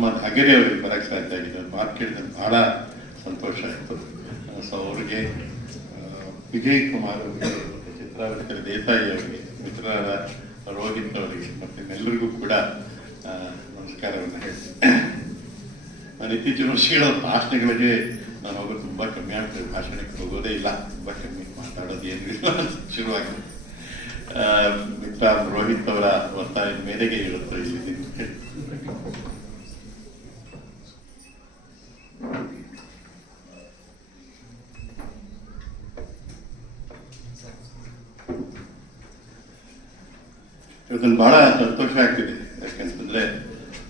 ಮೊಹಮ್ಮದ್ ಹಗರಿ ಅವರಿಗೆ ಬರಕ್ಕೆ ಸಾಧ್ಯ ಆಗಿದೆ. ಮಾತು ಕೇಳಿದ ಬಹಳ ಸಂತೋಷ ಆಯಿತು. ಸೊ ಅವರಿಗೆ, ವಿಜಯ್ ಕುಮಾರ್ ಅವರಿಗೆ, ಚಿತ್ರಾವತಿ ದೇಸಾಯಿ ಅವರಿಗೆ, ಮಿತ್ರರಾದ ರೋಹಿತ್ ಅವರಿಗೆ ಮತ್ತು ಎಲ್ಲರಿಗೂ ಕೂಡ ನಮಸ್ಕಾರವನ್ನು ಹೇಳ್ತೀನಿ. ನಾನು ಇತ್ತೀಚಿನ ವರ್ಷಗಳ ಭಾಷಣಗಳಿಗೆ ನಾನು ಹೋಗೋದು ತುಂಬ ಕಮ್ಮಿ ಆಗ್ತದೆ. ಭಾಷಣಕ್ಕೆ ಹೋಗೋದೇ ಇಲ್ಲ, ತುಂಬ ಕಮ್ಮಿ, ಮಾತಾಡೋದು ಏನೂ ಇಲ್ಲ ಶುರುವಾಗಿದೆ. ಮಿತ್ರ ರೋಹಿತ್ ಅವರ ಒತ್ತಾಯದ ಮೇರೆಗೆ ಇರುತ್ತೆ ಇಲ್ಲಿ. ಇವತ್ತಲ್ಲಿ ಬಹಳ ಸಂತೋಷ ಆಗ್ತಿದೆ. ಯಾಕಂತಂದ್ರೆ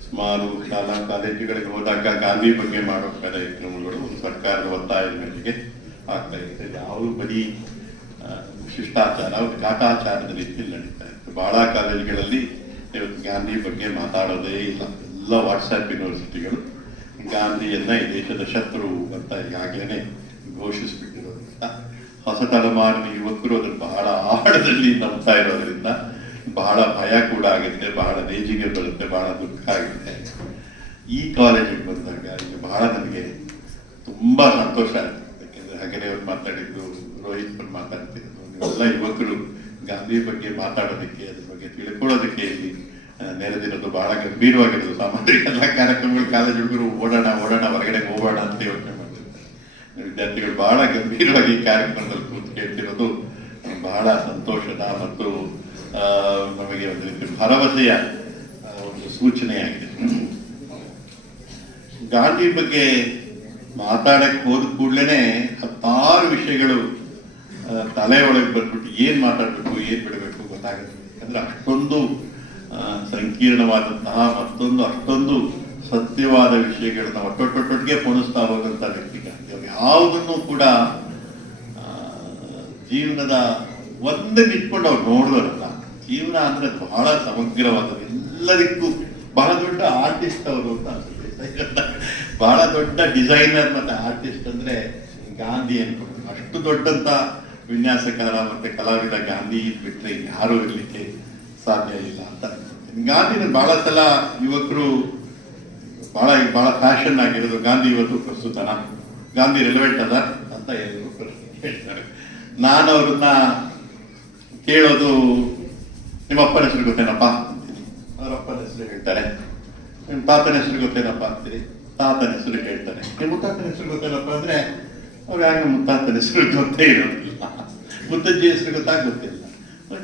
ಸುಮಾರು ಶಾಲಾ ಕಾಲೇಜುಗಳಿಗೆ ಹೋದಾಗ ಗಾಂಧಿ ಬಗ್ಗೆ ಮಾಡೋ ಕಾರ್ಯಕ್ರಮಗಳು ಸರ್ಕಾರದ ಒತ್ತಾಯದ ಮೇರೆಗೆ ಆಗ್ತಾ ಇದೆ. ಯಾವುದು ಬರೀ ಶಿಷ್ಟಾಚಾರ, ಕಾಟಾಚಾರದ ರೀತಿಯಲ್ಲಿ ನಡೀತಾ ಇತ್ತು. ಬಹಳ ಕಾಲೇಜುಗಳಲ್ಲಿ ಇವತ್ತು ಗಾಂಧಿ ಬಗ್ಗೆ ಮಾತಾಡೋದೇ ಇಲ್ಲ. ಎಲ್ಲ ವಾಟ್ಸ್ಆ್ಯಪ್ ಯೂನಿವರ್ಸಿಟಿಗಳು ಗಾಂಧಿಯನ್ನ ಈ ದೇಶದ ಶತ್ರು ಅಂತ ಈಗಾಗಲೇ ಘೋಷಿಸಿಬಿಟ್ಟಿರೋದ್ರಿಂದ ಹೊಸ ತಲೆಮಾರಿನ ಯುವಕರು ಅದ್ರ ಬಹಳ ಆಳದಲ್ಲಿ ನಂಬ್ತಾ ಇರೋದ್ರಿಂದ ಬಹಳ ಭಯ ಕೂಡ ಆಗುತ್ತೆ, ಬಹಳ ನೇಜಿಗೆ ಬರುತ್ತೆ, ಬಹಳ ದುಃಖ ಆಗುತ್ತೆ. ಈ ಕಾಲೇಜಿಗೆ ಬಂದಾಗ ಈಗ ಬಹಳ ನನಗೆ ತುಂಬಾ ಸಂತೋಷ ಆಗುತ್ತೆ. ಯಾಕೆಂದ್ರೆ ಹಾಗೆಯೇ ಅವ್ರು ಮಾತಾಡಿದ್ದು, ರೋಹಿತ್ ಅವ್ರು ಮಾತಾಡ್ತಿದ್ರು, ಎಲ್ಲ ಯುವಕರು ಗಾಂಧಿ ಬಗ್ಗೆ ಮಾತಾಡೋದಕ್ಕೆ, ಅದ್ರ ಬಗ್ಗೆ ತಿಳ್ಕೊಳ್ಳೋದಕ್ಕೆ ಇಲ್ಲಿ ನೆರೆದಿರೋದು ಬಹಳ ಗಂಭೀರವಾಗಿರೋದು. ಸಾಮಾನ್ಯ ಎಲ್ಲ ಕಾರ್ಯಕ್ರಮಗಳು ಕಾಲೇಜ್ ಹುಡುಗರು ಓಡೋಣ ಹೊರಗಡೆ ಹೋಗೋಣ ಅಂತ ಯೋಚನೆ ಮಾಡ್ತಿರ್ತಾರೆ. ವಿದ್ಯಾರ್ಥಿಗಳು ಬಹಳ ಗಂಭೀರವಾಗಿ ಈ ಕಾರ್ಯಕ್ರಮದಲ್ಲಿ ಕೂತು ಕೇಳ್ತಿರೋದು ಬಹಳ ಸಂತೋಷದ ಮತ್ತು ನಮಗೆ ಒಂದು ರೀತಿ ಭರವಸೆಯ ಒಂದು ಸೂಚನೆಯಾಗಿದೆ. ಗಾಂಧಿ ಬಗ್ಗೆ ಮಾತಾಡಕ್ಕೆ ಹೋದ ಕೂಡಲೇ 10 ವಿಷಯಗಳು ತಲೆ ಒಳಗೆ ಬಂದ್ಬಿಟ್ಟು ಏನ್ ಮಾತಾಡ್ಬೇಕು, ಏನ್ ಬಿಡಬೇಕು ಗೊತ್ತಾಗುತ್ತೆ. ಯಾಕಂದ್ರೆ ಅಷ್ಟೊಂದು ಸಂಕೀರ್ಣವಾದಂತಹ ಮತ್ತೊಂದು ಅಷ್ಟೊಂದು ಸತ್ಯವಾದ ವಿಷಯಗಳನ್ನ ಒಟ್ಟೊಟ್ಟೊಟ್ಟಿಗೆ ಪೋಣಿಸ್ತಾ ಹೋದಂತ ವ್ಯಕ್ತಿ ಗಾಂಧಿ. ಅವ್ರು ಯಾವುದನ್ನು ಕೂಡ ಜೀವನದ ಒಂದನ್ನು ಇಟ್ಕೊಂಡು ಅವ್ರು ನೋಡಿದವರಲ್ಲ. ಜೀವನ ಅಂದ್ರೆ ಬಹಳ ಸಮಗ್ರವಾದದ್ದು, ಎಲ್ಲರಿಗೂ ಬಹಳ ದೊಡ್ಡ ಆರ್ಟಿಸ್ಟ್ ಅವರು ಅಂತ ಅನ್ಸುತ್ತೆ. ಬಹಳ ದೊಡ್ಡ ಡಿಸೈನರ್ ಮತ್ತೆ ಆರ್ಟಿಸ್ಟ್ ಅಂದ್ರೆ ಗಾಂಧಿ ಅನ್ಕೊಂಡು. ಅಷ್ಟು ದೊಡ್ಡಂತ ವಿನ್ಯಾಸಕಾರ ಮತ್ತೆ ಕಲಾವಿದ ಗಾಂಧಿ ಬಿಟ್ಟರೆ ಯಾರು ಇರ್ಲಿಕ್ಕೆ ಸಾಧ್ಯ ಇಲ್ಲ ಅಂತ ಅನ್ಸುತ್ತೆ. ಗಾಂಧಿನ ಬಹಳ ಸಲ ಯುವಕರು ಬಹಳ ಫ್ಯಾಷನ್ ಆಗಿರೋದು ಗಾಂಧಿ ಇವತ್ತು ಪ್ರಸ್ತುತನ, ಗಾಂಧಿ ರಿಲೆವೆಂಟ್ ಅದ ಅಂತ ಎಲ್ಲರೂ ಪ್ರಶ್ನೆ ಹೇಳ್ತಾರೆ. ನಾನು ಅವ್ರನ್ನ ಕೇಳೋದು, ನಿಮ್ಮ ಅಪ್ಪನ ಹೆಸರು ಗೊತ್ತೇನಪ್ಪ ಅಂತೀನಿ, ಅವ್ರ ಅಪ್ಪನ ಹೆಸರು ಹೇಳ್ತಾರೆ. ನಿಮ್ಮ ತಾತನ ಹೆಸರು ಗೊತ್ತೇನಪ್ಪ ಅಂತೀರಿ, ತಾತನ ಹೆಸರು ಹೇಳ್ತಾರೆ. ನಿಮ್ಮ ಮುತ್ತಾತನ ಹೆಸರು ಗೊತ್ತೇನಪ್ಪ ಅಂದ್ರೆ ಅವ್ರು ಯಾಕೆ ಮುತ್ತಾತನ ಹೆಸರು ಗೊತ್ತೇ ಇರೋದಿಲ್ಲ, ಮುತ್ತಜ್ಜಿ ಹೆಸರು ಗೊತ್ತಿಲ್ಲ.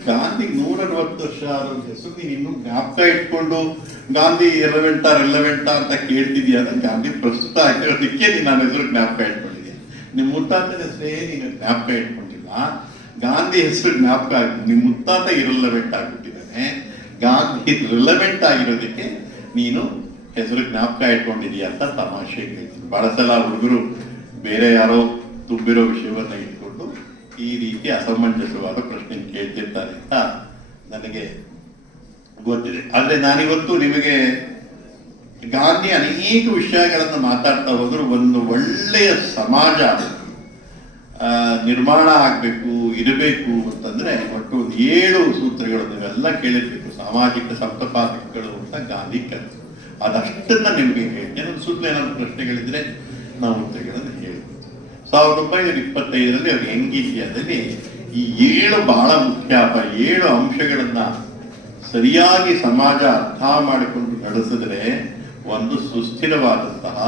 ಗಾಂಧಿ 160 ವರ್ಷ ಆರೋಗ್ಯ ಹೆಸರು ನೀನು ಇನ್ನೂ ಜ್ಞಾಪಕ ಇಟ್ಕೊಂಡು ಗಾಂಧಿ ರೆಲೆವೆಂಟಾ ಅಂತ ಕೇಳ್ತಿದ್ಯಾ ಅಂದ್ರೆ ಗಾಂಧಿ ಪ್ರಸ್ತುತ ಆಗಿರೋದಕ್ಕೆ ನಾನು ಹೆಸರು ಜ್ಞಾಪಕ ಇಟ್ಕೊಂಡಿದ್ದೆ. ನಿಮ್ಮ ಮುತ್ತಾತನ ಹೆಸರೇ ನೀನು ಜ್ಞಾಪಕ ಇಟ್ಕೊಂಡಿಲ್ಲ, ಗಾಂಧಿ ಹೆಸರು ಜ್ಞಾಪಕ ಆಗಿ ನಿಮ್ಮ ಮುತ್ತಾತ ಇರಲೆವೆಂಟ್ ಆಗ್ಬಿಟ್ಟಿದ್ದಾನೆ. ಗಾಂಧಿ ರಿಲೆವೆಂಟ್ ಆಗಿರೋದಕ್ಕೆ ನೀನು ಹೆಸರು ಜ್ಞಾಪಕ ಇಟ್ಕೊಂಡಿದೀಯ ಅಂತ ತಮಾಷೆ ಹೇಳ್ತೀನಿ. ಬಹಳ ಸಲ ಹುಡುಗರು ಬೇರೆ ಯಾರೋ ತುಂಬಿರೋ ವಿಷಯವನ್ನ ಇಟ್ಕೊಂಡು ಈ ರೀತಿ ಅಸಮಂಜಸವಾದ ಪ್ರಶ್ನೆ ಕೇಳ್ತಿರ್ತಾರೆ ಅಂತ ನನಗೆ ಗೊತ್ತಿದೆ. ಆದ್ರೆ ನಾನಿವತ್ತು ನಿಮಗೆ ಗಾಂಧಿ ಅನೇಕ ವಿಷಯಗಳನ್ನು ಮಾತಾಡ್ತಾ ಹೋದ್ರು ಒಂದು ಒಳ್ಳೆಯ ಸಮಾಜ ನಿರ್ಮಾಣ ಆಗ್ಬೇಕು, ಇರಬೇಕು ಅಂತಂದ್ರೆ ಒಟ್ಟು ಒಂದು 7 ಸೂತ್ರಗಳು ನೀವೆಲ್ಲ ಕೇಳಿರ್ಬೇಕು. ಸಾಮಾಜಿಕ ಸಪ್ತಪಾದಿಗಳು ಅಂತ ಗಾಂಧಿ ಕಲಿತು. ಅದಷ್ಟನ್ನ ನಿಮ್ಗೆ ಹೇಳ್ತೇನೆ. ಒಂದು ಸೂತ್ರ ಏನಾದ್ರು ಪ್ರಶ್ನೆಗಳಿದ್ರೆ ನಾವು ಉತ್ತರಗಳನ್ನು ಹೇಳ್ಬೋದು. 1925 ಅವ್ರಿಗೆ ಇಂಡೋನೇಷಿಯಾದಲ್ಲಿ ಈ 7 ಬಹಳ ಮುಖ್ಯ 7 ಅಂಶಗಳನ್ನ ಸರಿಯಾಗಿ ಸಮಾಜ ಅರ್ಥ ಮಾಡಿಕೊಂಡು ನಡೆಸಿದ್ರೆ ಒಂದು ಸುಸ್ಥಿರವಾದಂತಹ,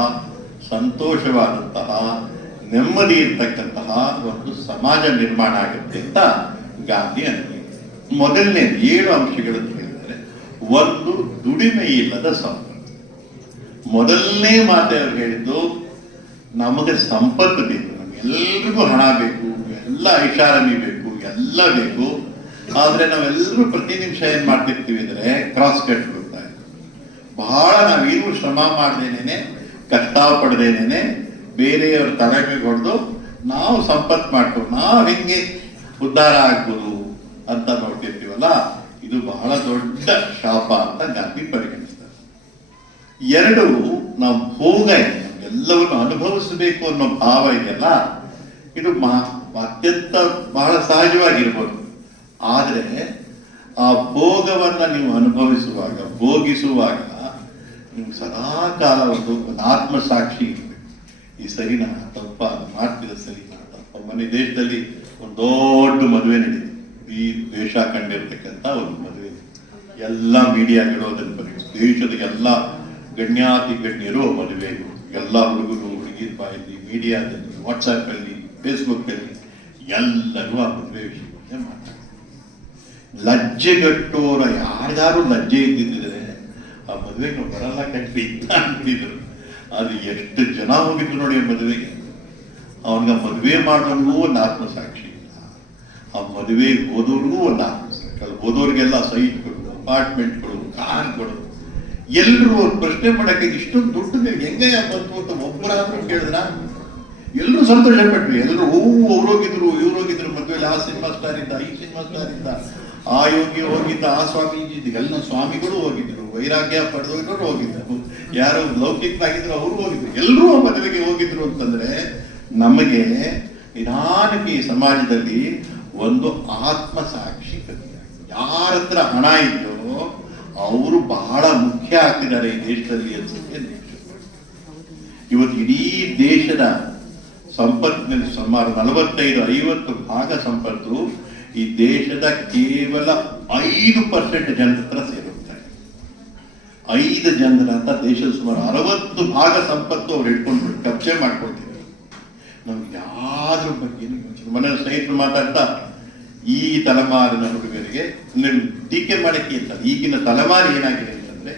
ಸಂತೋಷವಾದಂತಹ, ನೆಮ್ಮದಿ ಇರ್ತಕ್ಕಂತಹ ಒಂದು ಸಮಾಜ ನಿರ್ಮಾಣ ಆಗುತ್ತೆ ಅಂತ ಗಾಂಧಿ ಅಂತಾರೆ. ಮೊದಲನೇ 7 ಅಂಶಗಳನ್ನು ಹೇಳಿದರೆ, ಒಂದು ದುಡಿಮೆ ಇಲ್ಲದ ಸಂಪತ್ತು. ಮೊದಲನೇ ಮಾತೆ ಅವ್ರು ಹೇಳಿದ್ದು, ನಮಗೆ ಸಂಪತ್ತು ಬೇಕು, ನಮ್ಗೆಲ್ರಿಗೂ ಹಣ ಬೇಕು, ಎಲ್ಲ ಐಷಾರಾಮಿ ಬೇಕು, ಎಲ್ಲ ಬೇಕು. ಆದ್ರೆ ನಾವೆಲ್ಲರೂ ಪ್ರತಿ ನಿಮಿಷ ಏನ್ ಮಾಡ್ತಿರ್ತೀವಿ ಅಂದ್ರೆ ಕ್ರಾಸ್ ಕಟ್ ಬಿಡ್ತಾ ಇದ್ದೀವಿ. ಬಹಳ ನಾವೇನು ಶ್ರಮ ಮಾಡ್ದೇನೇನೆ, ಕಷ್ಟ ಪಡ್ದೇನೇನೆ ಬೇರೆಯವ್ರ ತಲೆಗೆ ಹೊಡೆದು ನಾವು ಸಂಪತ್ತು ಮಾಡ್ಕೊಂಡು ನಾವು ಹೆಂಗೆ ಉದ್ಧಾರ ಆಗ್ಬೋದು ಅಂತ ನೋಡ್ತಿರ್ತೀವಲ್ಲ, ಇದು ಬಹಳ ದೊಡ್ಡ ಶಾಪ ಅಂತ ಗಾಂಧಿ ಪರಿಗಣಿಸ್ತಾರೆ. 2, ನಾವು ಭೋಗ ಇದೆ, ಎಲ್ಲವನ್ನು ಅನುಭವಿಸಬೇಕು ಅನ್ನೋ ಭಾವ ಇದೆಯಲ್ಲ, ಇದು ಅತ್ಯಂತ ಬಹಳ ಸಹಜವಾಗಿರ್ಬೋದು. ಆದ್ರೆ ಆ ಭೋಗವನ್ನ ನೀವು ಅನುಭವಿಸುವಾಗ, ಭೋಗಿಸುವಾಗ ಸದಾ ಕಾಲ ಒಂದು ಆತ್ಮಸಾಕ್ಷಿ ಇರಬೇಕು. ಈ ಸರಿನಾ ತಪ್ಪ ಮಾಡ್ತಿರೋ ಸರಿನಾ ತಪ್ಪ. ಮನೆ ದೇಶದಲ್ಲಿ ಒಂದು ದೊಡ್ಡ ಮದುವೆ ನಡೀತು, ಈ ದೇಶ ಕಂಡಿರ್ತಕ್ಕಂಥ ಒಂದು ಮದುವೆ. ಎಲ್ಲ ಮೀಡಿಯಾಗಳು ಅದನ್ನು ಬರೆಯುವುದು, ದೇಶದ ಎಲ್ಲ ಗಣ್ಯಾತಿ ಗಣ್ಯರು ಮದುವೆಗಳು, ಎಲ್ಲ ಹುಡುಗರು ಹುಡುಗಿರ ಬಾಯಲ್ಲಿ, ಮೀಡಿಯಾದಲ್ಲಿ, ವಾಟ್ಸಾಪ್ ಅಲ್ಲಿ, ಫೇಸ್ಬುಕ್ ಅಲ್ಲಿ ಎಲ್ಲರೂ ಆ ಮದುವೆ ವಿಷಯ ಮಾತಾಡ್ತಾರೆ. ಲಜ್ಜೆಗಟ್ಟೋರ ಯಾರ್ಯಾರು ಲಜ್ಜೆ ಇದ್ದಿದ್ರೆ ಆ ಮದುವೆಗೆ ನಾವು ಬರಲ್ಲ ಕಟ್ಟಿ ಅಂತಿದ್ರು. ಅದು ಎಷ್ಟು ಜನ ಹೋಗಿದ್ರು ನೋಡಿ ಆ ಮದುವೆಗೆ. ಅವನಿಗೆ ಮದುವೆ ಮಾಡೋರ್ಗೂ ಒಂದು ಆತ್ಮಸಾಕ್ಷಿ ಇಲ್ಲ, ಆ ಮದುವೆಗೆ ಹೋದವ್ರಿಗೂ ಒಂದು ಆತ್ಮಸಾಕ್ಷಿ. ಅಲ್ಲಿ ಹೋದವ್ರಿಗೆಲ್ಲ ಸೈಟ್ಗಳು, ಅಪಾರ್ಟ್ಮೆಂಟ್ಗಳು, ಕಾರ್ಗಳು, ಎಲ್ಲರೂ ಪ್ರಶ್ನೆ ಮಾಡಕ್ಕೆ ಇಷ್ಟೊಂದು ದುಡ್ಡು ನೀವು ಹೆಂಗೆ ಬಂತು ಅಂತ ಒಬ್ಬರಾದ್ರೂ ಕೇಳಿದ್ರ? ಎಲ್ಲರೂ ಸಂತೋಷ ಪಟ್ವಿ. ಎಲ್ಲರೂ ಅವ್ರೋಗಿದ್ರು ಇವ್ರೋಗಿದ್ರು ಮದುವೆಲಿ. ಆ ಸಿನಿಮಾ ಸ್ಟಾರ್ ಇದ್ದ, ಈ ಸಿನಿಮಾ ಸ್ಟಾರ್ ಇದ್ದ, ಆ ಯೋಗಿ ಹೋಗಿದ್ದ, ಆ ಸ್ವಾಮೀಜಿ ಇದ್ದ, ಎಲ್ಲ ಸ್ವಾಮಿಗಳು ಹೋಗಿದ್ರು, ವೈರಾಗ್ಯ ಪಡೆದವರು ಹೋಗಿದ್ರು, ಯಾರು ಲೌಕಿಕರಾಗಿದ್ರು ಅವರು ಹೋಗಿದ್ರು, ಎಲ್ಲರೂ ಆ ಮದುವೆಗೆ ಹೋಗಿದ್ರು. ಅಂತಂದ್ರೆ ನಮಗೆ ನಿಧಾನಕ್ಕೆ ಈ ಸಮಾಜದಲ್ಲಿ ಒಂದು ಆತ್ಮಸಾಕ್ಷಿ ಯಾರ ಹತ್ರ ಹಣ ಇದೆಯೋ ಅವರು ಬಹಳ ಮುಖ್ಯ ಆಗ್ತಿದ್ದಾರೆ ಈ ದೇಶದಲ್ಲಿ ಅನ್ಸುತ್ತೆ. ಇವತ್ತು ಇಡೀ ದೇಶದ ಸಂಪತ್ತಿನಲ್ಲಿ ಸುಮಾರು 45-50 ಭಾಗ ಸಂಪತ್ತು ಈ ದೇಶದ ಕೇವಲ 5% ಜನರ ಹತ್ರ ಸೇರುತ್ತಾರೆ. 5 ಜನರ ಅಂತ ದೇಶದ ಸುಮಾರು 60 ಭಾಗ ಸಂಪತ್ತು ಅವ್ರು ಹಿಡ್ಕೊಂಡು ಕಬ್ಜೆ ಮಾಡ್ಕೊಳ್ತಿದ್ದಾರೆ. ನಮ್ಗೆ ಯಾವ್ದ್ರ ಬಗ್ಗೆ ಮನೆ ಸ್ನೇಹಿತರು ಮಾತಾಡ್ತಾ ಈ ತಲೆಮಾರಿನ ಹುಡುಗರಿಗೆ ಟೀಕೆ ಮಾಡಕ್ಕೆ ಅಂತ ಈಗಿನ ತಲೆಮಾರಿ ಏನಾಗಿದೆ ಅಂತಂದ್ರೆ